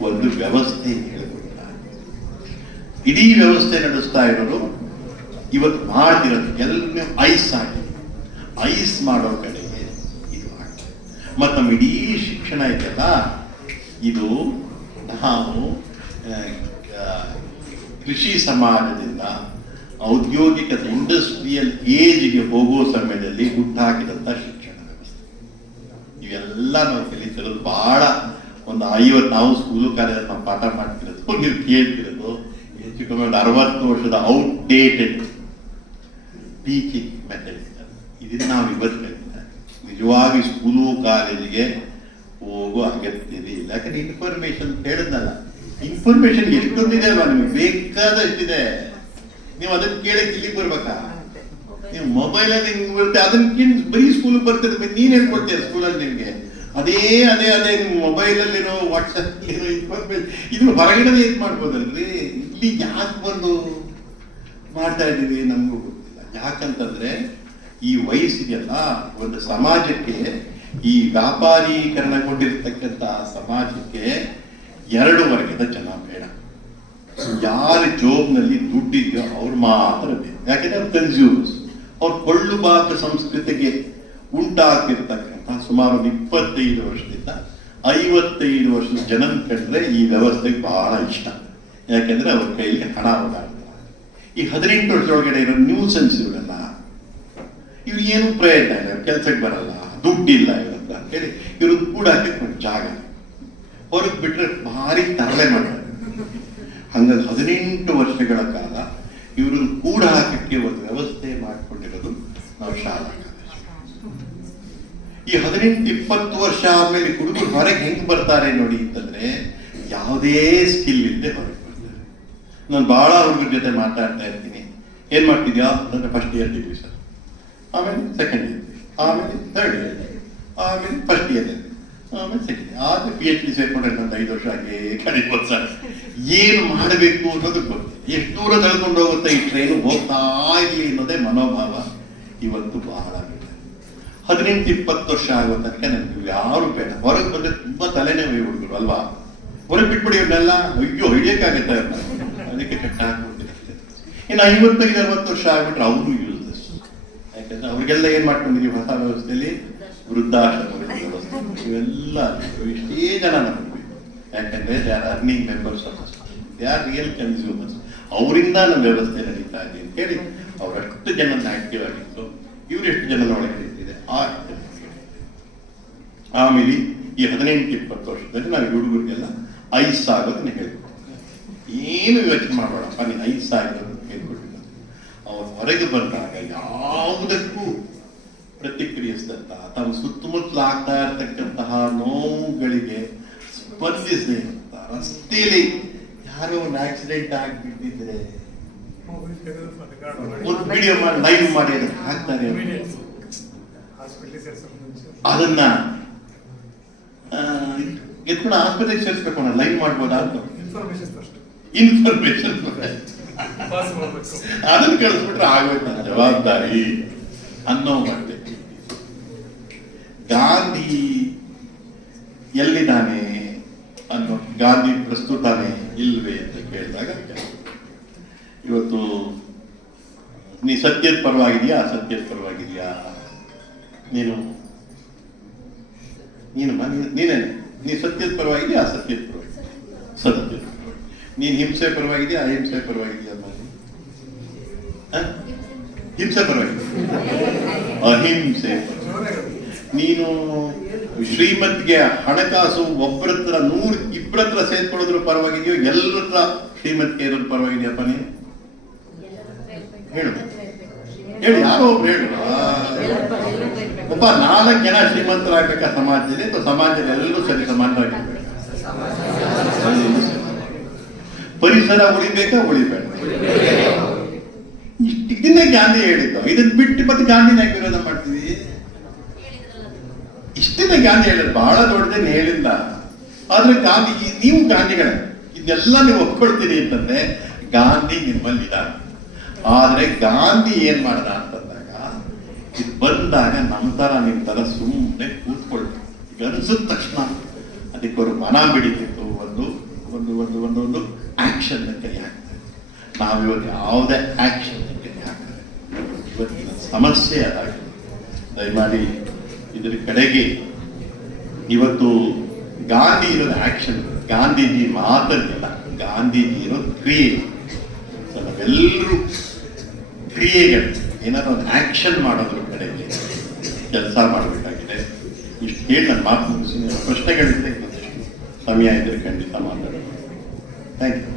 ಒಂದು ವ್ಯವಸ್ಥೆ ಹೇಳಿಕೊಡ್ತಾರೆ. ಇಡೀ ವ್ಯವಸ್ಥೆ ನಡೆಸ್ತಾ ಇರೋರು ಇವತ್ತು ಮಾಡ್ತಿರೋದು ಎಲ್ಲ ಐಸ್ ಮಾಡೋ ಕಡೆಗೆ ಇದು ಆಗ್ತದೆ. ಮತ್ತು ನಮ್ಮ ಇಡೀ ಶಿಕ್ಷಣ ಇದೆಯಲ್ಲ, ಇದು ನಾವು ಕೃಷಿ ಸಮಾಜದಿಂದ ಔದ್ಯೋಗಿಕ ಇಂಡಸ್ಟ್ರಿಯಲ್ ಏಜ್ಗೆ ಹೋಗೋ ಸಮಯದಲ್ಲಿ ಹುಟ್ಟಾಕಿದಂಥ ಶಿಕ್ಷಣ ವ್ಯವಸ್ಥೆ. ಇವೆಲ್ಲ ನಾವು ಕಲಿತಿರೋದು ಬಹಳ ಒಂದು 50 ನಾವು ಸ್ಕೂಲು ಕಾಲೇಜಲ್ಲಿ ನಾವು ಪಾಠ ಮಾಡ್ತಿರೋದು, ನೀವು ಕೇಳ್ತಿರೋದು ಹೆಚ್ಚು ಕಮ್ಮಿ ಒಂದು 60 ವರ್ಷದ ಔಟ್ಡೇಟೆಡ್ ಟೀಚಿಂಗ್ ಮೆಥಡ್. ಇದನ್ನ ನಾವು ಇವತ್ತು ನಿಜವಾಗಿ ಸ್ಕೂಲು ಕಾಲೇಜಿಗೆ ಹೋಗೋ ಅಗತ್ಯತೆ ಇಲ್ಲ. ಯಾಕಂದ್ರೆ ಇನ್ಫಾರ್ಮೇಶನ್ ಹೇಳಿದ್ನಲ್ಲ, ಇನ್ಫಾರ್ಮೇಶನ್ ಎಷ್ಟೊಂದಿದೆ ಅಲ್ವಾ, ನಿಮಗೆ ಬೇಕಾದಷ್ಟಿದೆ. ನೀವು ಅದನ್ನ ಕೇಳಕ್ಕೆ ಇಲ್ಲಿಗೆ ಬರ್ಬೇಕಾ? ನೀವು ಮೊಬೈಲಲ್ಲಿ ಹಿಂಗೆ ಬರುತ್ತೆ, ಅದನ್ನ ಬರೀ ಸ್ಕೂಲಿಗೆ ಬರ್ತಿದ್ರೆ ನೀನ್ ಹೇಳ್ಕೊಡ್ತೀಯ ಸ್ಕೂಲಲ್ಲಿ ನಿಮ್ಗೆ ಅದೇ ಅದೇ ಅದೇ ನಿಮ್ಮ ಮೊಬೈಲಲ್ಲಿರೋ ವಾಟ್ಸಪ್ ಏನೋ ಇನ್ಫಾರ್ಮೇಶನ್ ಇದನ್ನು ಹೊರಗಡೆ ಏನ್ ಮಾಡ್ಬೋದಲ್ರಿ? ಇಲ್ಲಿ ಯಾಕೆ ಬಂದು ಮಾಡ್ತಾ ಇದ್ದೀವಿ ನಮಗೂ ಗೊತ್ತಿಲ್ಲ. ಯಾಕಂತಂದ್ರೆ ಈ ವಯಸ್ಸಿಗೆಲ್ಲ ಒಂದು ಸಮಾಜಕ್ಕೆ, ಈ ವ್ಯಾಪಾರೀಕರಣಗೊಂಡಿರ್ತಕ್ಕಂಥ ಸಮಾಜಕ್ಕೆ 2 ವರ್ಗದ ಜನ ಬೇಡ. ಯಾರ ಜೋಬ್ನಲ್ಲಿ ದುಡ್ಡಿದೆಯೋ ಅವ್ರು ಮಾತ್ರ ಬೇಕು. ಯಾಕೆಂದ್ರೆ ಅವ್ರು ಕನ್ಸ್ಯೂಮರ್ಸ್. ಅವ್ರು ಕೊಳ್ಳುಬಾಕ ಸಂಸ್ಕೃತಿಗೆ ಉಂಟಾಗಿರ್ತಕ್ಕಂಥ ಸುಮಾರು 25 ವರ್ಷದಿಂದ 55 ವರ್ಷದ ಜನನ ಕಂಡ್ರೆ ಈ ವ್ಯವಸ್ಥೆಗೆ ಬಹಳ ಇಷ್ಟ. ಯಾಕೆಂದ್ರೆ ಅವ್ರ ಕೈಲಿ ಹಣ ಓಡಾಡ್ತಾರೆ. ಈ 18 ವರ್ಷದೊಳಗಡೆ ಇರೋ ನ್ಯೂಸೆನ್ಸ್ ಇರಲ್ಲ, ಇವ್ರು ಏನು ಪ್ರಯತ್ನ ಇಲ್ಲ, ಕೆಲ್ಸಕ್ಕೆ ಬರಲ್ಲ, ದುಡ್ಡಿಲ್ಲ ಇವತ್ತ ಅಂತೇಳಿ ಇವ್ರು ಕೂಡ ಜಾಗ ಹೊರಗೆ ಬಿಟ್ರೆ ಭಾರಿ ತರಲೆ ಮಾಡ್ತಾರೆ. ಹಂಗಾಗಿ 18 ವರ್ಷಗಳ ಕಾಲ ಇವ್ರನ್ನ ಕೂಡ ಹಾಕಕ್ಕೆ ಒಂದು ವ್ಯವಸ್ಥೆ ಮಾಡಿಕೊಂಡಿರೋದು ನಾವು ಶಾಲಾ ಕಾಲೇಜು. ಈ 18-20 ವರ್ಷ ಆದ್ಮೇಲೆ ಹುಡುಗರು ಹೊರಗೆ ಹೆಂಗ್ ಬರ್ತಾರೆ ನೋಡಿ ಅಂತಂದ್ರೆ, ಯಾವುದೇ ಸ್ಕಿಲ್ ಇಲ್ಲದೆ ಹೊರಗೆ ಬರ್ತಾರೆ. ನಾನು ಬಹಳ ಹುಡುಗರ ಜೊತೆ ಮಾತಾಡ್ತಾ ಇರ್ತೀನಿ. ಏನ್ ಮಾಡ್ತಿದ್ಯಾ ಅಂದ್ರೆ ಫಸ್ಟ್ ಇಯರ್ ಡಿಗ್ರಿ ಸರ್, ಆಮೇಲೆ ಸೆಕೆಂಡ್ ಇಯರ್, ಆಮೇಲೆ ಥರ್ಡ್ ಇಯರ್, ಆಮೇಲೆ ಫಸ್ಟ್ ಇಯರ್, ಆಮೇಲೆ ಸೆಕೆಂಡ್ ಇಯರ್, ಆದ್ರೆ PhD ಸೇರ್ಕೊಂಡ್ರೆ ಒಂದು 5 ವರ್ಷ ಹಾಗೆ ಕಡಿಬೋದು ಸರ್. ಏನು ಮಾಡಬೇಕು ಅನ್ನೋದು ಗೊತ್ತಿಲ್ಲ. ಎಷ್ಟು ದೂರ ತಳ್ಕೊಂಡು ಹೋಗುತ್ತೆ ಈ ಟ್ರೈನು, ಹೋಗ್ತಾ ಇರ್ಲಿ ಅನ್ನೋದೇ ಮನೋಭಾವ ಇವತ್ತು ಬಹಳ ಬೇಡ. 18-20 ವರ್ಷ ಆಗೋ ತನಕ ನಮ್ಗೆ ಯಾರು ಬೇಡ. ಹೊರಗೆ ಬಂದ್ರೆ ತುಂಬಾ ತಲೆನೋವು ಹುಡುಗರು ಅಲ್ವಾ, ಹೊರಗೆ ಬಿಟ್ಬಿಡಿ ಇವ್ರನ್ನೆಲ್ಲ, ಅಯ್ಯೋ ಹಿಡಿಯಕ್ಕಾಗತ್ತೆ ಅದಕ್ಕೆ ಕಟ್ಟ ಹಾಕ್ಬಿಡ್ತಿರುತ್ತೆ. ಇನ್ನು 55-60 ವರ್ಷ ಆಗ್ಬಿಟ್ರೆ ಅವರು ಯೂಸ್ಲೆಸ್. ಯಾಕಂದ್ರೆ ಅವ್ರಿಗೆಲ್ಲ ಏನ್ ಮಾಡ್ಕೊಂಡಿದೀವಿ ಹೊಸ ವ್ಯವಸ್ಥೆಯಲ್ಲಿ, ವೃದ್ಧಾಶ್ರಮಗಳ ವ್ಯವಸ್ಥೆ, ಇವೆಲ್ಲ ಇಷ್ಟೇ ಜನ ನಮಗೆ. ಯಾಕಂದ್ರೆ they are earning members of they are real consumers. ಅವರಿಂದ ನಮ್ಮ ವ್ಯವಸ್ಥೆ ನಡೀತಾ ಇದೆ ಅಂತ ಹೇಳಿ ಅವರಷ್ಟು ಜನ ಆಕ್ಟಿವ್ ಆಗಿತ್ತು. ಇವ್ರು ಎಷ್ಟು ಜನ ಒಳಗೆ ಇರ್ತಿದೆ ಆಮೇಲೆ ಈ 18-20 ವರ್ಷದಲ್ಲಿ ನಾವು ಹುಡುಗರಿಗೆಲ್ಲ ಐಸ್ ಆಗೋದನ್ನ ಹೇಳ್ಕೊಡ್ತೀವಿ. ಏನು ಯೋಚನೆ ಮಾಡಬೇಡಪ್ಪ, ನೀನು ಐಸ್ ಆಗೋದನ್ನ ಹೇಳ್ಕೊಟ್ಟಿಲ್ಲ. ಅವ್ರು ಹೊರಗೆ ಬಂದಾಗ ಯಾವುದಕ್ಕೂ ಪ್ರತಿಕ್ರಿಯಿಸಿದಂತ, ತಮ್ಮ ಸುತ್ತಮುತ್ತಲು ಆಗ್ತಾ ಇರ್ತಕ್ಕಂತಹ ನೋವುಗಳಿಗೆ ಸ್ಪಂದಿಸದೆ ಅಂತ, ರಸ್ತೆಯಲ್ಲಿ ಯಾರೋ ಒಂದು ಆಕ್ಸಿಡೆಂಟ್ ಆಗಿಬಿಟ್ಟಿದ್ರೆ ಒಂದು ವಿಡಿಯೋ ಮಾಡಿ ಲೈವ್ ಮಾಡಿ ಅದಕ್ಕೆ ಹಾಕ್ತಾರೆ. ಅದನ್ನ ಎತ್ಕೊಂಡು ಆಸ್ಪತ್ರೆಗೆ ಸೇರಿಸ್ಬೇಕು, ಲೈವ್ ಮಾಡ್ಬೋದಾ ಅಂತ ಇನ್ಫಾರ್ಮೇಶನ್ ಅದನ್ನ ಕಳಿಸ್ಬಿಟ್ರೆ ಆಗೋಯ್ತು ಜವಾಬ್ದಾರಿ ಅನ್ನೋ ಮತ್ತೆ. ಗಾಂಧಿ ಎಲ್ಲಿದ್ದಾನೆ ಅನ್ನೋ, ಗಾಂಧಿ ಪ್ರಸ್ತುತನೇ ಇಲ್ವೇ ಅಂತ ಕೇಳಿದಾಗ, ಇವತ್ತು ನೀ ಸತ್ಯದ ಪರವಾಗಿದೆಯಾ ಅಸತ್ಯದ ಪರವಾಗಿದೆಯಾ, ನೀನು ನೀ ಸತ್ಯದ ಪರವಾಗಿದೆಯಾ ಅಸತ್ಯದ ಪರವಾಗಿದೆಯಾ, ಸತ್ಯದ ಪರವಾಗಿ. ನೀನು ಹಿಂಸೆ ಪರವಾಗಿದೆಯಾ ಅಹಿಂಸೆ ಪರವಾಗಿದೆಯಾ, ಹಿಂಸೆ ಪರವಾಗಿದೆಯಾ ಅಹಿಂಸೆ ಪರವಾಗಿ. ನೀನು ಶ್ರೀಮಂತಿಗೆ ಹಣಕಾಸು ಒಬ್ಬರತ್ರ 100-2 ಸೇರ್ಕೊಳ್ಳೋದ್ರ ಪರವಾಗಿದೆಯೋ, ಎಲ್ಲರ ಶ್ರೀಮಂತಿಗೆ ಇರೋದ್ರ ಪರವಾಗಿದೆಯಪ್ಪ ನೀನು ಹೇಳು ಹೇಳು, ಯಾರೋ ಒಬ್ರು ಹೇಳು. ಒಬ್ಬ 4 ಜನ ಶ್ರೀಮಂತರಾಗಬೇಕಾ ಸಮಾಜದಲ್ಲಿ, ಅಥವಾ ಸಮಾಜದಲ್ಲಿ ಎಲ್ಲರೂ ಸರಿ ಸಮಾನರಾಗಿರ್ಬೇಕು? ಪರಿಸರ ಉಳಿಬೇಕಾ ಉಳಿಬೇಡ? ಇದನ್ನೇ ಗಾಂಧಿ ಹೇಳಿದ್ದು. ಇದನ್ನ ಬಿಟ್ಟು ಮತ್ತೆ ಗಾಂಧಿನ ವಿರೋಧ ಮಾಡ್ತೀವಿ? ಇಷ್ಟನ್ನೇ ಗಾಂಧಿ ಹೇಳಿದ್ರು, ಬಹಳ ದೊಡ್ಡದೇನು ಹೇಳಿಲ್ಲ. ಆದ್ರೆ ಗಾಂಧಿ, ನೀವು ಗಾಂಧಿಗಳೇ, ಇದೆಲ್ಲ ನೀವು ಒಪ್ಕೊಳ್ತೀರಿ ಅಂತಂದ್ರೆ ಗಾಂಧಿ ನಿಮ್ಮಲ್ಲಿ ಇದ್ದಾರೆ. ಆದ್ರೆ ಗಾಂಧಿ ಏನ್ ಮಾಡ್ದ ಅಂತಂದಾಗ, ಇದು ಬಂದಾಗ ನಮ್ಮ ತರ ನಿಮ್ ತರ ಸುಮ್ಮನೆ ಕೂತ್ಕೊಳ್ತಾರೆ. ಈಗ ಅನ್ಸಿದ ತಕ್ಷಣ ಅದಕ್ಕೆ ಅವರು ಮನ ಬಿಡಿತಿತ್ತು, ಒಂದು ಒಂದು ಒಂದು ಒಂದು ಒಂದು ಆಕ್ಷನ್ ಕೈ ಹಾಕ್ತಾರೆ. ನಾವಿವತ್ತು ಯಾವುದೇ ಆಕ್ಷನ್ ಕೈ ಹಾಕ್ತಾರೆ. ಇವತ್ತಿನ ಸಮಸ್ಯೆ ಅದಾಗಿದೆ. ದಯಮಾಡಿ ಇದರ ಕಡೆಗೆ ಇವತ್ತು ಗಾಂಧಿ ಇರೋದು ಆಕ್ಷನ್, ಗಾಂಧೀಜಿ ಮಾತಲ್ಲಿಲ್ಲ, ಗಾಂಧೀಜಿ ಇರೋದು ಕ್ರಿಯೆ. ನಾವೆಲ್ಲರೂ ಕ್ರಿಯೆಗಳು, ಏನಾದ್ರು ಒಂದು ಆಕ್ಷನ್ ಮಾಡೋದ್ರ ಕಡೆಗೆ ಕೆಲಸ ಮಾಡಬೇಕಾಗಿದೆ. ಇಷ್ಟು ಹೇಳಿ ನನ್ನ ಮಾತು ಮುಗಿಸಿ. ಪ್ರಶ್ನೆಗಳಿದ್ರೆ ಇನ್ನೊಂದಿಷ್ಟು ಸಮಯ ಇದ್ರೆ ಖಂಡಿತ ಮಾತಾಡೋಣ. Thank you.